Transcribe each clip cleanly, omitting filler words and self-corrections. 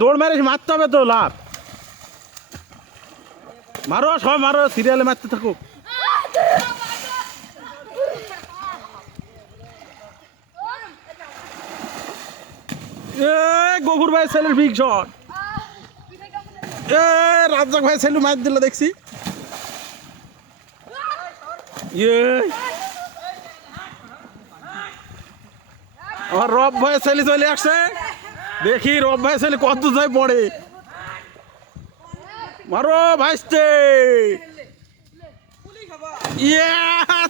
দৌড় মারিস, মারতে হবে তো, লাভ মারো, সব মারো, সিরিয়ালে মারতে থাকুক। গফুর ভাই ছেলের বিগ শট, রাজ্জাক ভাই ছেলে মার দিল দেখছি। আমার রব ভাই ছেলে চলে আসছে, দেখি রব ভাই ছেলে কত যায় পড়ে। মারো ভাইস্তে,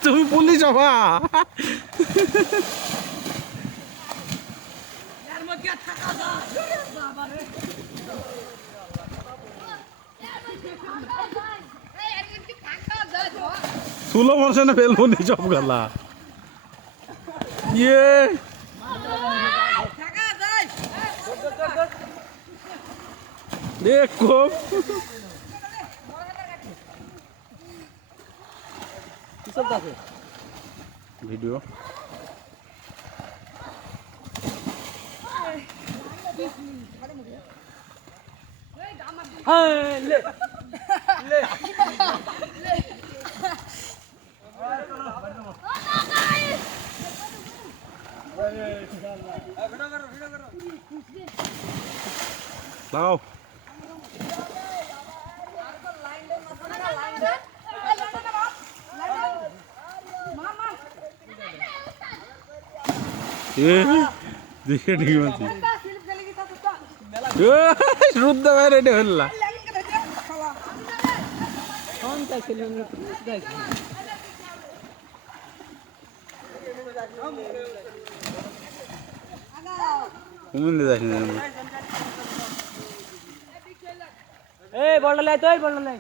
তুমি পুলিশ হবা। সুলো মনে ফেলবো নি সব গালা। দেখো ভিডিও লাও দেখে ঠিক আছে, রুদ্র ভাই রেডি হল্লা। এই বলটা লাই, তুই বলটা লাই।